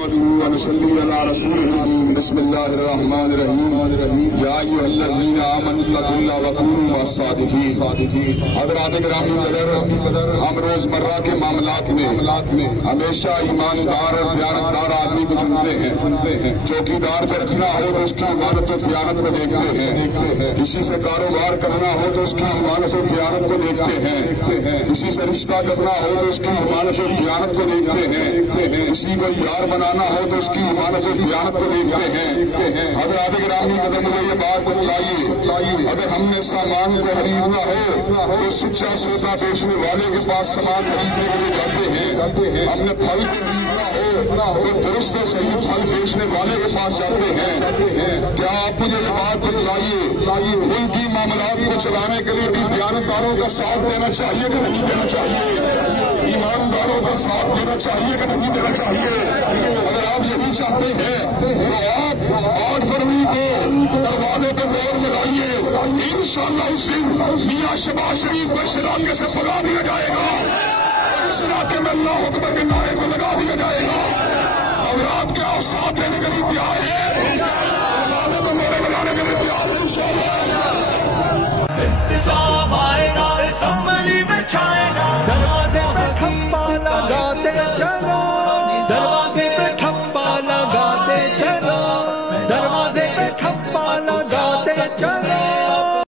نحمده ونصلي على رسوله الكريم بسم الله الرحمن الرحیم یا ایھا الذین آمنوا اتقوا اللہ وکونوا مع الصادقین۔ حضرات گرامی قدر، ہم روزمرہ کے معاملات میں ہمیشہ ایماندار اور دیانتدار آدمی کو چنتے ہیں۔ چوکیدار پہ رکھنا ہو تو اس کی امانت و دیانت کو دیکھتے ہیں، کسی سے کاروبار کرنا ہو تو اس کی امانت و دیانت کو دیکھتے ہیں، کسی سے رشتہ کرنا ہو تو اس کی امانت و دیانت کو دیکھتے ہیں، کسی کو یار بنانا ہو تو اس کی امانت و دیانت کو دیکھتے ہیں۔ حضرات گرامی قدر، مجھے یہ بات بتلائیے، اگر ہم نے سامان کو خریدنا ہو تو سچا سودا بیچنے والے کے پاس سامان خریدنے کے لیے جاتے ہیں۔ ہم نے پھل خریدنا ہو تو درست و صحیح پھل بیچنے والے کے پاس جاتے ہیں۔ کیا آپ مجھے یہ بات بتلائیے، ملکی معاملات کو چلانے کے لیے بھی دیانتداروں کا ساتھ دینا چاہیے کہ نہیں دینا چاہیے؟ ایمانداروں کا ساتھ دینا چاہیے کہ نہیں دینا چاہیے؟ اگر آپ یہی چاہتے ہیں تو آپ 8 فروری کو دروازے پہ مور لگائیے، انشاءاللہ اس دن میاں شہباز شریف کو اس علاقے سے بھگا دیا جائے گا، اس علاقے میں اللہ اکبر کے نعرے کو لگا دیا جائے گا۔ اور آپ کیا ساتھ دینے کے لیے تیار ہیں؟